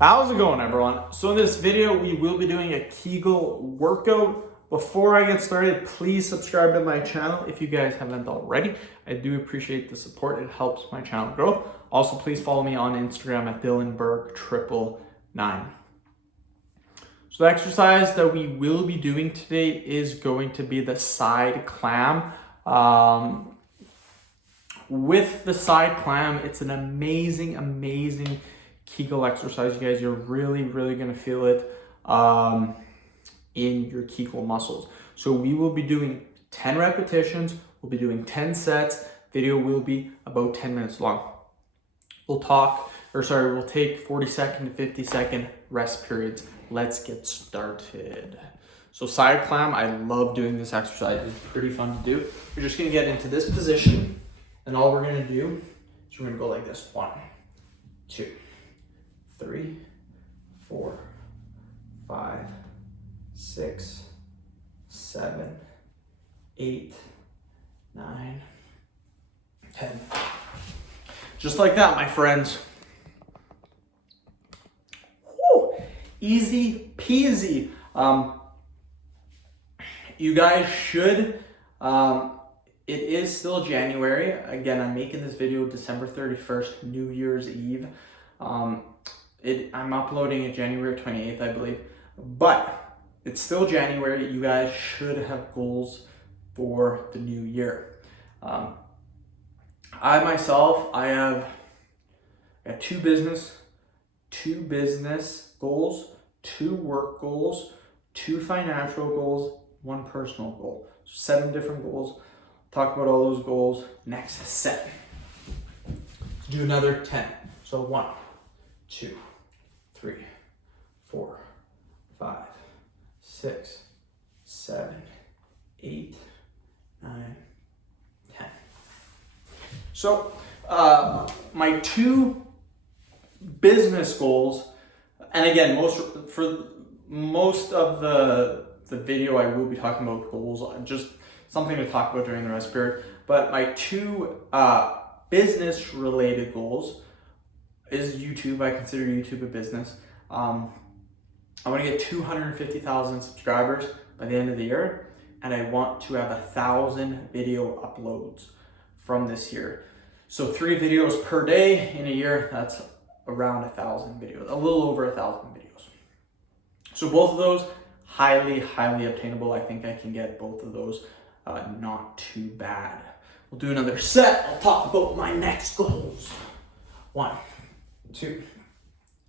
How's it going, everyone? So in this video, we will be doing a Kegel workout. Before I get started, please subscribe to my channel if you guys haven't already. I do appreciate the support. It helps my channel grow. Also, please follow me on Instagram at DylanBurke999. So the exercise that we will be doing today is going to be the side clam. With the side clam, it's an amazing Kegel exercise, you guys. You're really going to feel it in your Kegel muscles. So we will be doing 10 repetitions. We'll be doing 10 sets. Video will be about 10 minutes long. We'll take 40-second to 50-second rest periods. Let's get started. So side clam, I love doing this exercise. It's pretty fun to do. We're just gonna get into this position, and all we're gonna do is we're gonna go like this. 1, 2, 3, 4, 5, 6, 7, 8, 9, 10. Just like that, my friends. Woo! Easy peasy. You guys should, it is still January. Again, I'm making this video December 31st, New Year's Eve. I'm uploading it January 28th, I believe, but it's still January. You guys should have goals for the new year. I have two business goals, 2 work goals, 2 financial goals, 1 personal goal. 7 different goals. Talk about all those goals next set. Let's do another 10. So 1, 2, 3, 4, 5, 6, 7, 8, 9, 10. So my 2 business goals, and again, most of the video I will be talking about goals, just something to talk about during the rest period. But my 2 business related goals is YouTube. I consider YouTube a business. I want to get 250,000 subscribers by the end of the year, and I want to have 1,000 video uploads from this year. So 3 videos per day in a year, that's around 1,000 videos, a little over 1,000 videos. So both of those, highly obtainable. I think I can get both of those not too bad. We'll do another set. I'll talk about my next goals. 1, 2,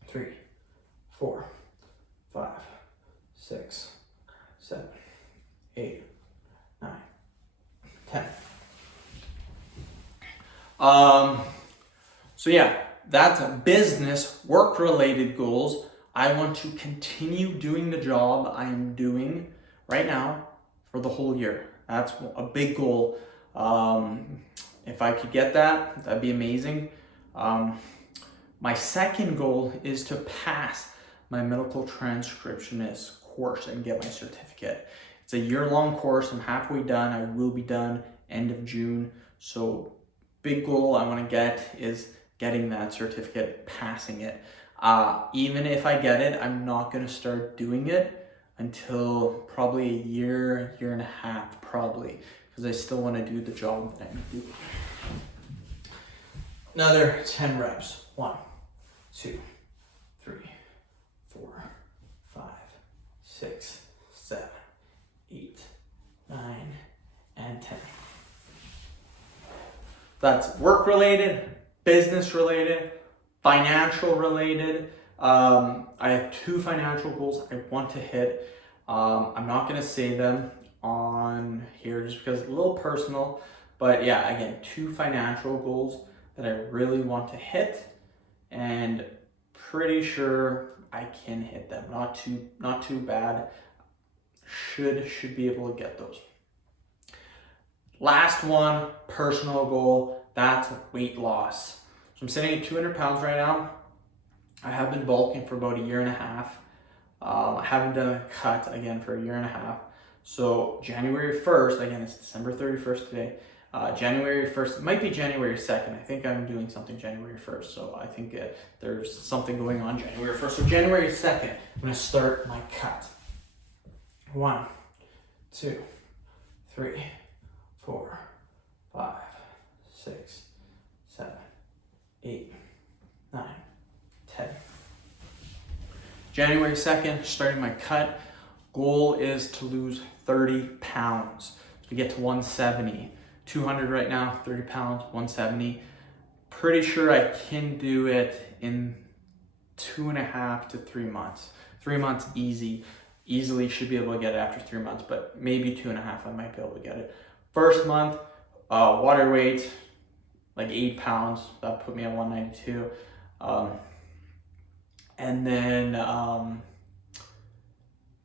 3, 4, 5, 6, 7, 8, 9, 10. So yeah, that's business, work-related goals. I want to continue doing the job I am doing right now for the whole year. That's a big goal. If I could get that, that'd be amazing. My second goal is to pass my medical transcriptionist course and get my certificate. It's a year-long course. I'm halfway done. I will be done end of June. So big goal I want to get is getting that certificate, passing it. Even if I get it, I'm not going to start doing it until probably a year and a half, probably, because I still want to do the job that I'm doing. Another 10 reps. 1, 2, 3, 4, 5, 6, 7, 8, 9, and 10. That's work related, business related, financial related. I have 2 financial goals I want to hit. I'm not going to say them on here just because it's a little personal, but yeah, again, 2 financial goals that I really want to hit, and pretty sure I can hit them. Not too bad. Should be able to get those. Last one, personal goal, that's weight loss. So I'm sitting at 200 pounds right now. I have been bulking for about a year and a half. I haven't done a cut again for a year and a half. So January 1st, again, it's December 31st today. January 1st, it might be January 2nd. I think I'm doing something January 1st. So I think there's something going on January 1st. So January 2nd, I'm going to start my cut. 1, 2, 3, 4, 5, 6, 7, 8, 9, 10. January 2nd, starting my cut. Goal is to lose 30 pounds to get to 170. 200 right now, 30 pounds, 170. Pretty sure I can do it in 2.5 to 3 months. 3 months easily should be able to get it after 3 months, but maybe 2.5 I might be able to get it. First month, water weight, like 8 pounds. That put me at 192. And then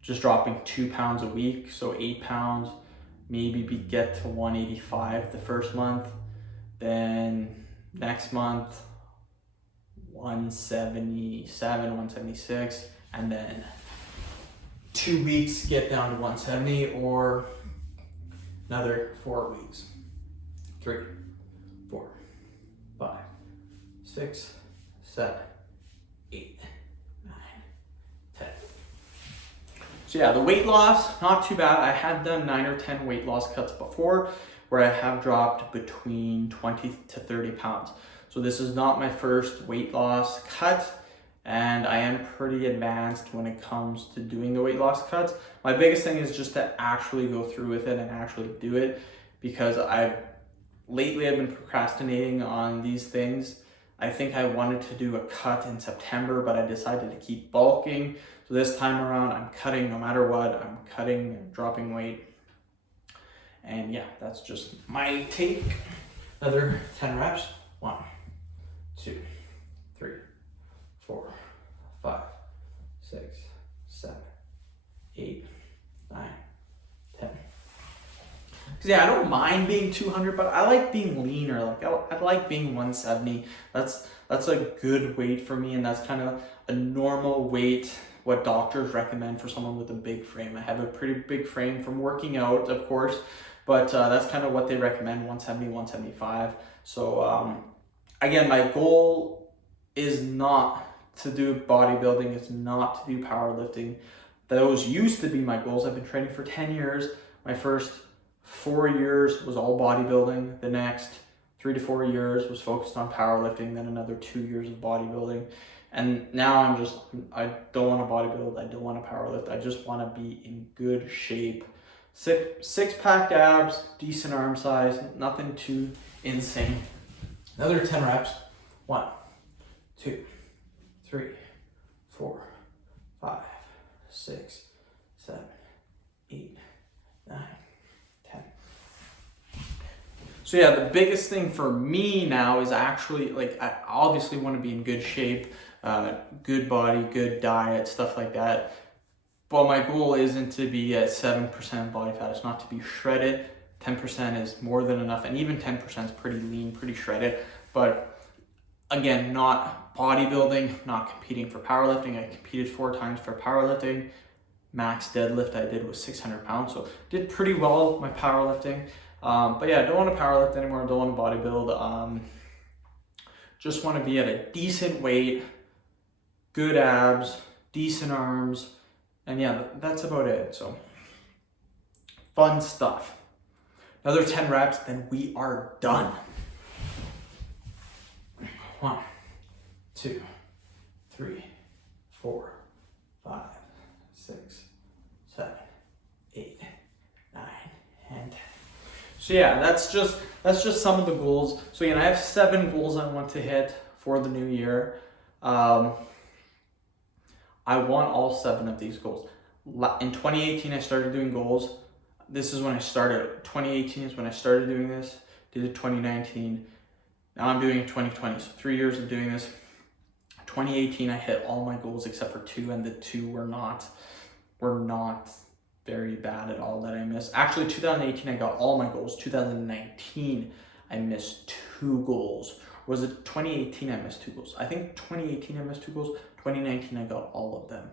just dropping 2 pounds a week, so 8 pounds, maybe get to 185 the first month. Then next month, 177, 176, and then 2 weeks get down to 170, or another 4 weeks. 3, 4, 5, 6, 7, 8, 9, 10. So yeah, the weight loss, not too bad. I had done 9 or 10 weight loss cuts before where I have dropped between 20 to 30 pounds. So this is not my first weight loss cut, and I am pretty advanced when it comes to doing the weight loss cuts. My biggest thing is just to actually go through with it and actually do it, because lately I've been procrastinating on these things. I think I wanted to do a cut in September, but I decided to keep bulking. So this time around, I'm cutting no matter what. I'm cutting and dropping weight. And yeah, that's just my take. Another 10 reps. 1, 2, 3, 4, 5, 6, 7, 8, 9, 10. Cause yeah, I don't mind being 200, but I like being leaner. Like I like being 170. That's a good weight for me, and that's kind of a normal weight, what doctors recommend for someone with a big frame. I have a pretty big frame from working out, of course, but that's kind of what they recommend, 170, 175. So again, my goal is not to do bodybuilding. It's not to do powerlifting. Those used to be my goals. I've been training for 10 years. My first 4 years was all bodybuilding. The next 3 to 4 years was focused on powerlifting. Then another 2 years of bodybuilding. And now I don't want to bodybuild. I don't want to powerlift. I just want to be in good shape. Six-pack abs, decent arm size, nothing too insane. Another 10 reps. 1, 2, 3, 4, 5, 6, 7, 8, 9, 10. So yeah, the biggest thing for me now is actually, like, I obviously want to be in good shape, good body, good diet, stuff like that. But my goal isn't to be at 7% body fat. It's not to be shredded. 10% is more than enough, and even 10% is pretty lean, pretty shredded. But again, not bodybuilding, not competing for powerlifting. I competed 4 times for powerlifting. Max deadlift I did was 600 pounds, so did pretty well with my powerlifting. But yeah, I don't want to powerlift anymore. I don't want to bodybuild. Just want to be at a decent weight, good abs, decent arms, and yeah, that's about it. So fun stuff. Another 10 reps, then we are done. 1, 2, 3, 4, 5, 6, 7, 8, 9, and 10. So yeah, that's just some of the goals. So again, I have 7 goals I want to hit for the new year. I want all 7 of these goals. In 2018, I started doing goals. This is when I started. 2018 is when I started doing this. Did it 2019. Now I'm doing it 2020. So 3 years of doing this. 2018, I hit all my goals except for 2, and the 2 were not very bad at all that I missed. Actually, 2018, I got all my goals. 2019, I missed 2 goals. Was it 2018 I missed 2 goals? I think 2018 I missed 2 goals. 2019 I got all of them.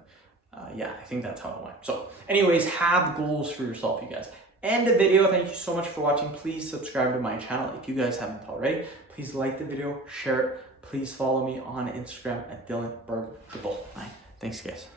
Yeah, I think that's how it went. So anyways, have goals for yourself, you guys. end the video. Thank you so much for watching. Please subscribe to my channel if you guys haven't already. Please like the video, share it. Please follow me on Instagram at DylanBerg9. Thanks, guys.